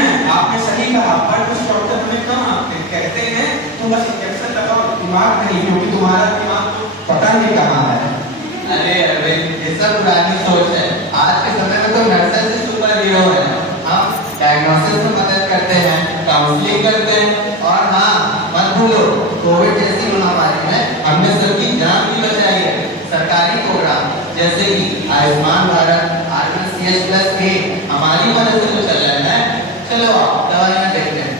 है, आपने सही कहा, पर कुछ डॉक्टर हमें कम आते कहते हैं तुम बस इंजेक्शन लगाओ, दिमाग नहीं, क्योंकि तुम्हारा दिमाग तो पता नहीं कहाँ है। अरे अरविंद, ये सब पुरानी सोच है। आज के समय में तो नर्सेस ही सुपर हीरो है। हम डायग्नोसिस में मदद करते हैं, काउंसलिंग करते हैं, और हाँ, मत भूलो, कोविड जैसी महामारी में हमने सबकी जान भी बचाई है। सरकारी प्रोग्राम जैसे कि आयुष्मान भारत, RBCS+A हमारी मदद से तो चल रहा है। चलो आप दवाइयाँ देखते हैं।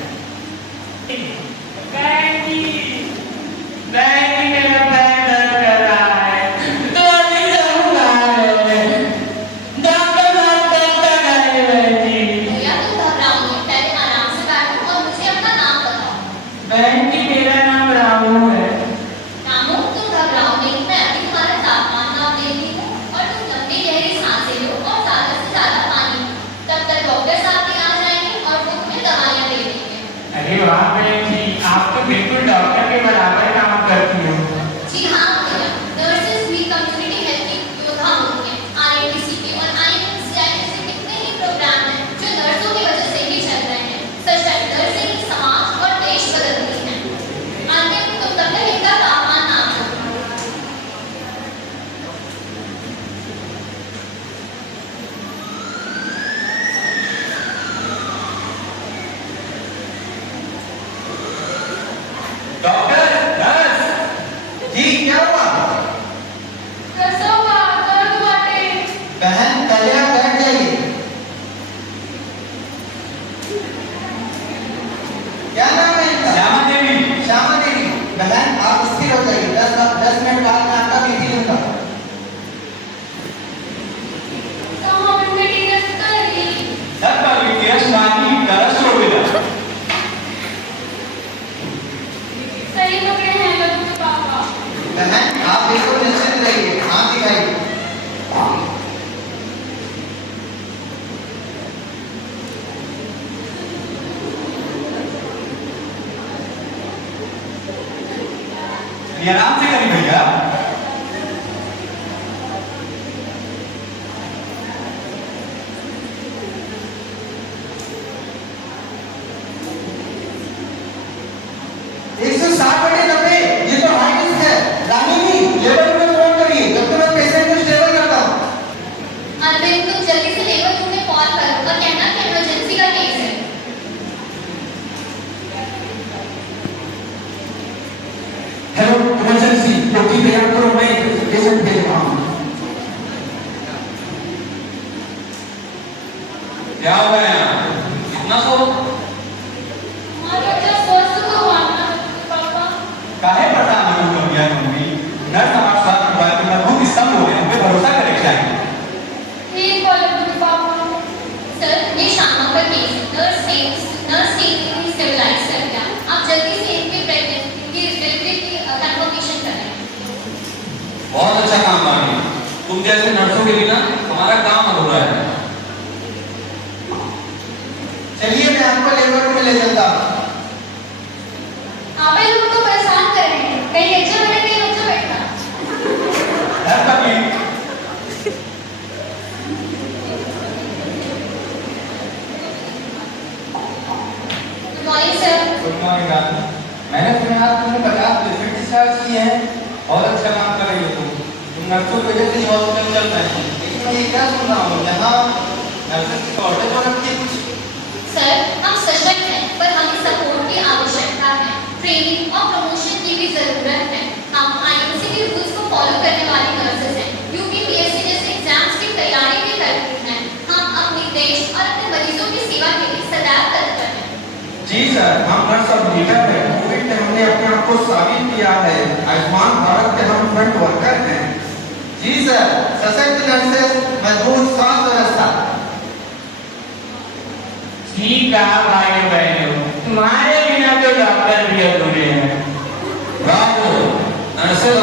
आप तो बिल्कुल डॉक्टर के बराबर काम करती हो। जी हाँ भैया, नर्सेस भी कम्युनिटी हेल्थ की योद्धा होती हैं। RATCP और IMCI जैसे कितने ही प्रोग्राम हैं जो नर्सों की वजह से ही चल रहे हैं। सशक्त नर्सें ही समाज और देश बदलती हैं। अंतिम तो तब तक इनका तापमान ना हो। डॉक्टर, नर्स, जी क्या हुआ? बहन, पहले आप बैठ जाइए। क्या नाम है इनका? श्यामा देवी। श्यामा देवी। बहन, आप स्थिर हो जाइए। 10 मिनट बाद मैं आपका बीपी लूंगा। बहन, आप बिल्कुल निश्चिंत रहिए, हाथ दिखाइए। ये आराम से करिए भैया। ये तो हाई रिस्क है। रानी जी, लेबर में फोन करिए, जब तक मैं पेशेंट को स्टेबल करता हूँ। अरविंद, तुम जल्दी से लेबर रूम में कॉल करो और कहना कि इमरजेंसी का केस है। हेलो, इमरजेंसी, जल्दी तैयार करो, मैं पेशेंट भेज रहा हूँ। क्या हो गया यहाँ? इतना सो काहे परेशान हो गया मम्मी? नर्स हमारे साथ बात करना बहुत स्तंभ हो गए, हम पे भरोसा करे क्या है? सर, ये शामा का केस है। नर्स टीम स्टेबलाइज कर दिया। आप जल्दी से इनके प्रेगनेंसी की डिलीवरी की कंफर्मेशन करें। बहुत अच्छा काम मानी, तुम जैसे नर्सों के बिना हमारा काम अधूरा है। चलिए, मैं आपको लेबर रूम में ले चलता हूँ। आप ही लोग तो परेशान कर रहे हैं। कहीं अच्छा बैठा, कहीं अच्छा बैठा। नर्स अभी good morning sir. Good morning Rani. मैंने सुना आज तुमने 50 पेशेंट डिस्चार्ज किए हैं। बहुत अच्छा काम कर रही हो तुम नर्सों की वजह से हॉस्पिटल चल रहे हैं। लेकिन मैं ये क्या सुन रहा हूँ, यहाँ नर्सेस की शॉर्टेज हो रखी है कुछ? सर, हम सशक्त हैं, पर हमें सपोर्ट की आवश्यकता है। ट्रेनिंग और प्रमोशन की भी जरूरत है। हम IMC के रूल्स को फॉलो करने वाली नर्सेस हैं। UPPSC जैसे एग्जाम्स की तैयारी भी करती हैं। हम अपने देश और अपने मरीजों की सेवा के लिए सदैव तत्पर हैं। जी सर, हम नर्स अब लीडर हैं। कोविड में हमने अपने आप को साबित किया है। आयुष्मान भारत के हम फ्रंट वर्कर हैं। जी सर, सशक्त नर्सेस, मजबूत स्वास्थ्य व्यवस्था। ठीक है भाई बहनों, तुम्हारे बिना तो डॉक्टर भी अधूरे हैं। Bravo, nurses